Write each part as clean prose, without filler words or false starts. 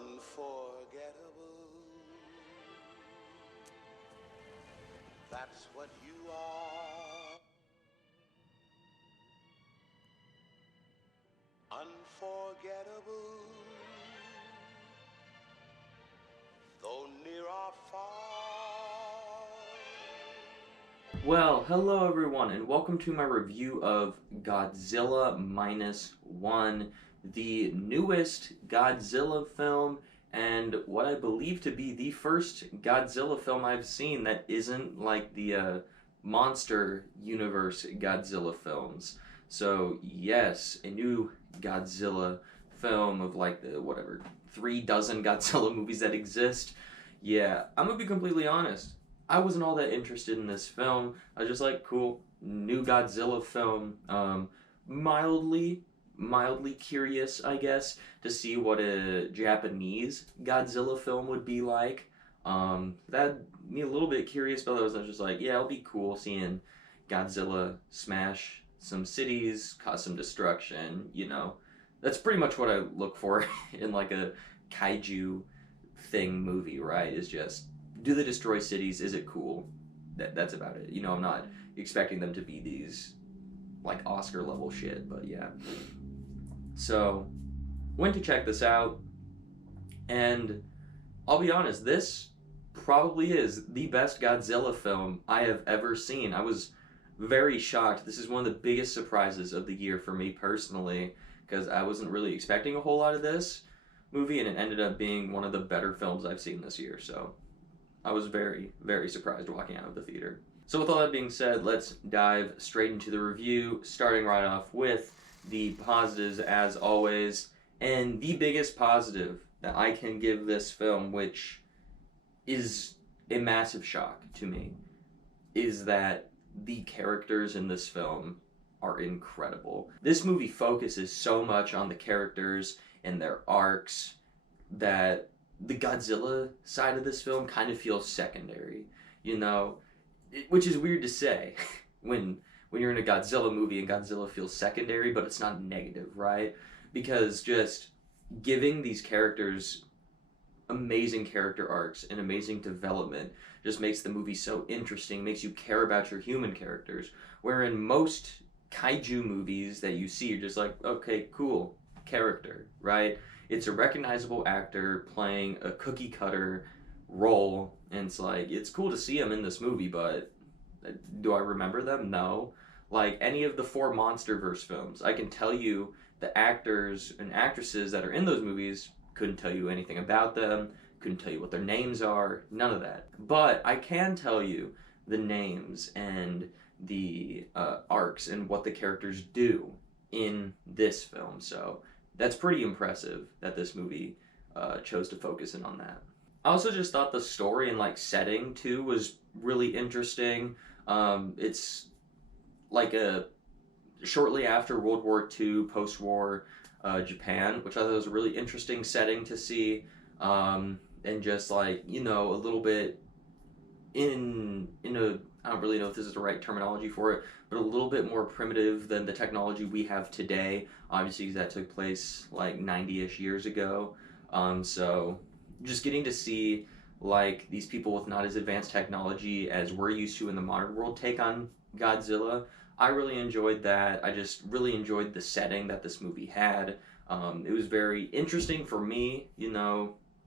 Unforgettable. That's what you are. Unforgettable. Though near or far. Well, hello everyone, and welcome to my review of Godzilla Minus One, the newest Godzilla film, and what I believe to be the first Godzilla film I've seen that isn't like the Monster Universe Godzilla films. So, yes, a new Godzilla film of like the whatever 3 dozen Godzilla movies that exist. Yeah, I'm gonna be completely honest. I wasn't all that interested in this film. I was just like, cool, new Godzilla film. Mildly curious, I guess, to see what a Japanese Godzilla film would be like. That me a little bit curious, but I was just like, yeah, it'll be cool seeing Godzilla smash some cities, cause some destruction. That's pretty much what I look for in like a kaiju thing movie, right? Is just do they destroy cities? Is it cool? That's about it. I'm not expecting them to be these like Oscar level shit, but yeah. So went to check this out, and I'll be honest, this probably is the best Godzilla film I have ever seen. I was very shocked. This is one of the biggest surprises of the year for me personally, because I wasn't really expecting a whole lot of this movie, and it ended up being one of the better films I've seen this year. So I was very, very surprised walking out of the theater. So with all that being said, let's dive straight into the review, starting right off with the positives as always. And the biggest positive that I can give this film, which is a massive shock to me, is that the characters in this film are incredible. This movie focuses so much on the characters and their arcs that the Godzilla side of this film kind of feels secondary, which is weird to say when you're in a Godzilla movie and Godzilla feels secondary, but it's not negative, right? Because just giving these characters amazing character arcs and amazing development just makes the movie so interesting, makes you care about your human characters. Where in most kaiju movies that you see, you're just like, okay, cool, character, right? It's a recognizable actor playing a cookie cutter role, and it's like, it's cool to see him in this movie, but do I remember them? No. Like any of the 4 MonsterVerse films, I can tell you the actors and actresses that are in those movies, couldn't tell you anything about them, couldn't tell you what their names are, none of that. But I can tell you the names and the arcs and what the characters do in this film. So that's pretty impressive that this movie chose to focus in on that. I also just thought the story and like setting too was really interesting. It's like a shortly after World War II, post-war Japan, which I thought was a really interesting setting to see, and just like a little bit in a, I don't really know if this is the right terminology for it, but a little bit more primitive than the technology we have today. Obviously, because that took place like 90-ish years ago. So just getting to see like these people with not as advanced technology as we're used to in the modern world take on Godzilla. I really enjoyed that. I just really enjoyed the setting that this movie had. It was very interesting for me,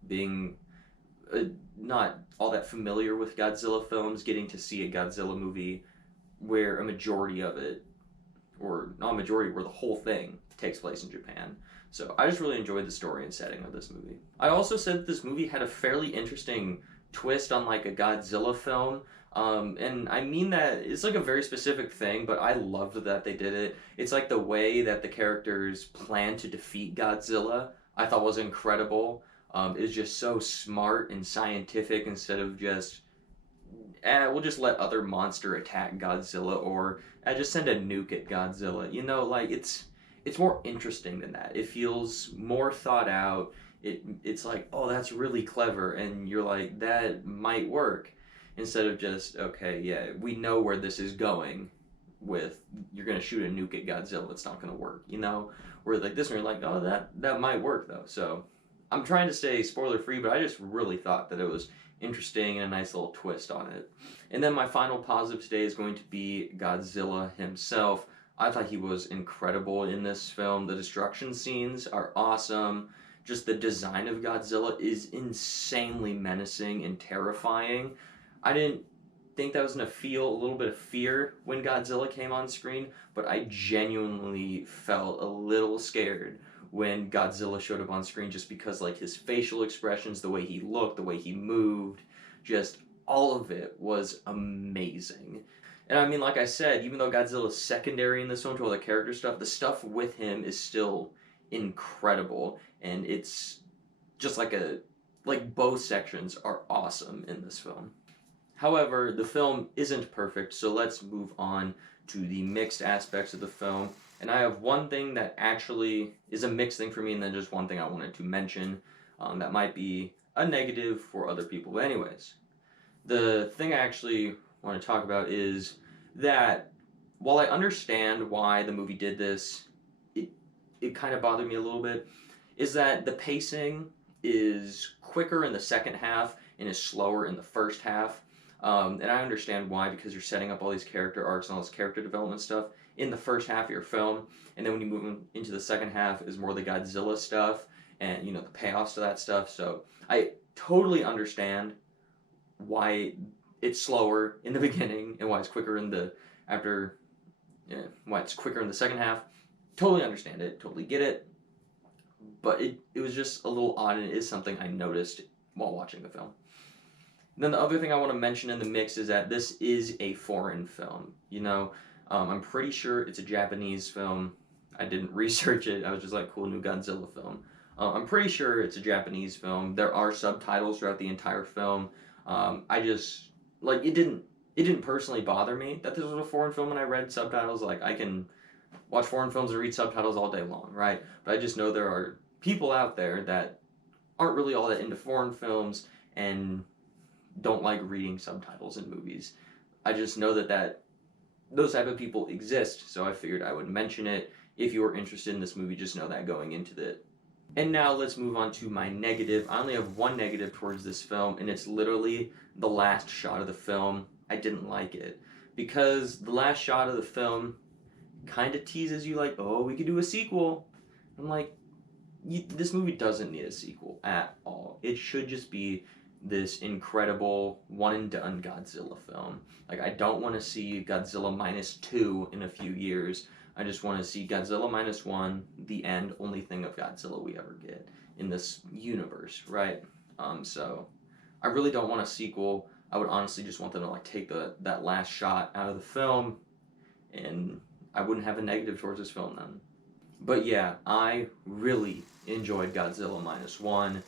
being not all that familiar with Godzilla films, getting to see a Godzilla movie where a majority of it, or not a majority, where the whole thing takes place in Japan. So I just really enjoyed the story and setting of this movie. I also said that this movie had a fairly interesting twist on like a Godzilla film. And I mean that it's like a very specific thing, but I loved that they did it. It's like the way that the characters plan to defeat Godzilla, I thought was incredible. It's just so smart and scientific instead of just, we'll just let other monster attack Godzilla, or just send a nuke at Godzilla. Like it's more interesting than that. It feels more thought out. It's like, oh, that's really clever, and you're like, that might work, instead of just, okay, yeah, we know where this is going with, you're gonna shoot a nuke at Godzilla, it's not gonna work, Where like this one, you're like, oh, that might work though. So I'm trying to stay spoiler free, but I just really thought that it was interesting and a nice little twist on it. And then my final positive today is going to be Godzilla himself. I thought he was incredible in this film. The destruction scenes are awesome. Just the design of Godzilla is insanely menacing and terrifying. I didn't think that I was going to feel a little bit of fear when Godzilla came on screen, but I genuinely felt a little scared when Godzilla showed up on screen, just because like his facial expressions, the way he looked, the way he moved, just all of it was amazing. And I mean, like I said, even though Godzilla's secondary in this film to all the character stuff, the stuff with him is still incredible, and it's just like both sections are awesome in this film. However, the film isn't perfect, so let's move on to the mixed aspects of the film. And I have one thing that actually is a mixed thing for me, and then just one thing I wanted to mention that might be a negative for other people. But anyways, the thing I actually want to talk about is that while I understand why the movie did this, it kind of bothered me a little bit, is that the pacing is quicker in the second half and is slower in the first half. And I understand why, because you're setting up all these character arcs and all this character development stuff in the first half of your film, and then when you move into the second half is more the Godzilla stuff and, you know, the payoffs to that stuff. So I totally understand why it's slower in the beginning and why it's quicker in the why it's quicker in the second half. Totally understand it, totally get it, but it was just a little odd, and it is something I noticed while watching the film. Then the other thing I want to mention in the mix is that this is a foreign film. You know, I'm pretty sure it's a Japanese film. I didn't research it. I was just like, cool, new Godzilla film. I'm pretty sure it's a Japanese film. There are subtitles throughout the entire film. I just like it didn't personally bother me that this was a foreign film when I read subtitles. Like, I can watch foreign films and read subtitles all day long, right? But I just know there are people out there that aren't really all that into foreign films and don't like reading subtitles in movies. I just know that those type of people exist, so I figured I would mention it. If you are interested in this movie, just know that going into it. And now let's move on to my negative. I only have one negative towards this film, and it's literally the last shot of the film. I didn't like it because the last shot of the film kind of teases you like, oh, we could do a sequel. I'm like, this movie doesn't need a sequel at all. It should just be this incredible one and done Godzilla film. Like, I don't want to see Godzilla -2 in a few years. I just want to see Godzilla -1, the end, only thing of Godzilla we ever get in this universe, right? So I really don't want a sequel. I would honestly just want them to like take that last shot out of the film, and I wouldn't have a negative towards this film then. But yeah, I really enjoyed Godzilla -1.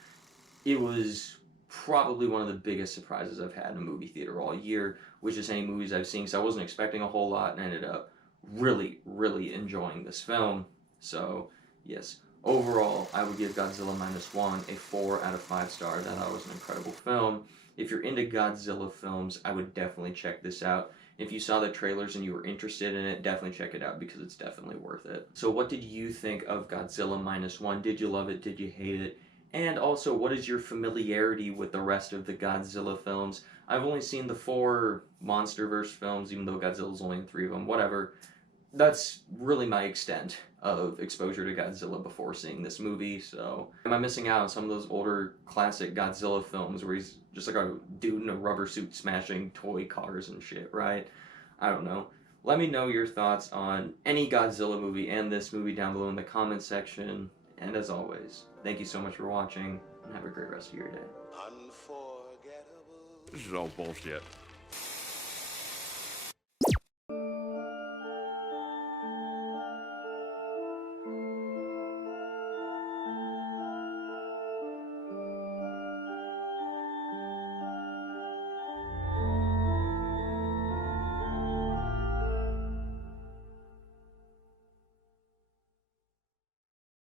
It was probably one of the biggest surprises I've had in a movie theater all year, which is any movies I've seen, because I wasn't expecting a whole lot and ended up really, really enjoying this film. So, yes, overall, I would give Godzilla -1 a 4 out of 5 stars. I thought it was an incredible film. If you're into Godzilla films, I would definitely check this out. If you saw the trailers and you were interested in it, definitely check it out because it's definitely worth it. So what did you think of Godzilla -1? Did you love it? Did you hate it? And also, what is your familiarity with the rest of the Godzilla films? I've only seen the 4 MonsterVerse films, even though Godzilla's only in 3 of them, whatever. That's really my extent of exposure to Godzilla before seeing this movie, so am I missing out on some of those older classic Godzilla films where he's just like a dude in a rubber suit smashing toy cars and shit, right? I don't know. Let me know your thoughts on any Godzilla movie and this movie down below in the comments section. And as always, thank you so much for watching, and have a great rest of your day. Unforgettable. This is all bullshit.